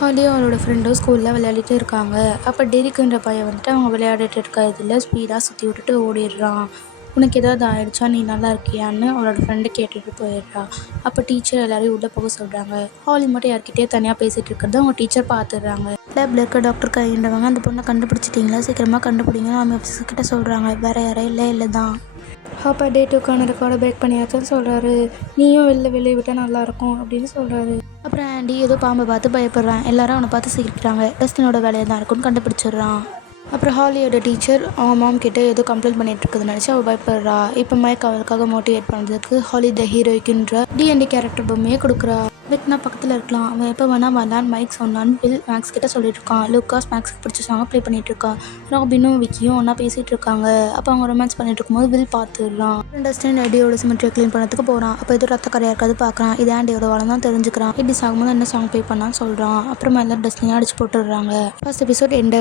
ஹாலியும் அவளோட ஃப்ரெண்டும் ஸ்கூலில் விளையாடிட்டு இருக்காங்க. அப்போ டெரிக்குன்ற பையன் வந்துட்டு அவங்க விளையாடிட்டு இருக்க இதில் ஸ்பீடாக சுற்றி விட்டுட்டு ஓடிடுறான். உனக்கு ஏதாவது ஆயிடுச்சா, நீ நல்லா இருக்கியான்னு அவளோட ஃப்ரெண்டு கேட்டுட்டு போயிடுறா. அப்போ டீச்சர் எல்லாரையும் உள்ளே போக சொல்கிறாங்க. ஹாலி மட்டும் யார்கிட்டயே தனியாக பேசிகிட்டு இருக்கிறத அவங்க டீச்சர் பார்த்துடுறாங்க. லேபில் இருக்க டாக்டர் கைண்டவங்க அந்த பொண்ணை கண்டுபிடிச்சிட்டிங்களா, சீக்கிரமாக கண்டுபிடிங்க அவங்க கிட்ட சொல்கிறாங்க. வேறு யாரையும் இல்லை தான். அப்போ டே 2க்கான ரெக்கார்டை பிரேக் பண்ணியாச்சுன்னு சொல்கிறாரு. நீயும் வெளியே விட்டால் நல்லாயிருக்கும் அப்படின்னு சொல்கிறாரு. அப்புறம் ஆண்டி ஏதோ பாம்பை பார்த்து பயப்படுறான். எல்லாரும் அவனை பார்த்து சிரிக்கிறாங்க. டஸ்டினோட வேலையை தான் இருக்குன்னு கண்டுபிடிச்சிடுறான். அப்புறம் ஹாலியோட டீச்சர் அவன் மாம் கிட்டே ஏதோ கம்ப்ளைண்ட் பண்ணிட்டு இருக்குதுன்னு நினச்சி அவள் பயப்படுறா. இப்போ மைக் அவளுக்காக மோட்டிவேட் பண்ணுறதுக்கு ஹாலி த ஹீரோய்க்குன்ற D&D கேரக்டர் பொம்மையே கொடுக்குறா. விக்னா பக்கத்தில் இருக்கலாம், அவன் எப்போ வேணால் வரலான்னு மைக் சொன்னான்னு வில் மேக்ஸ் கிட்ட சொல்லிட்டு இருக்கான். லூக்காஸ் மேக்ஸ்க்கு பிடிச்ச சாங்கை ப்ளே பண்ணிட்டு இருக்கான். ராபினும் விக்கியும் ஒன்றா பேசிகிட்டு இருக்காங்க. அப்போ அவங்க ரொமான்ஸ் பண்ணிட்டு இருக்கும்போது வில் பார்த்துடுறான். டஸ்டின் எடியோட சிமெண்ட்ரியை க்ளீன் பண்ணதுக்கு போகிறான். அப்போ ஏதோ ரத்த கரையாக இருக்காது பார்க்குறான். இது ஆண்டியோட வளம் தான் தெரிஞ்சுக்கிறான். இப்படி சாகும்போது என்ன சாங் ப்ளே பண்ணான்னு சொல்கிறான். அப்புறமா எல்லாம் டஸ்டினை அடிச்சு போட்டுடுறாங்க. First episode end.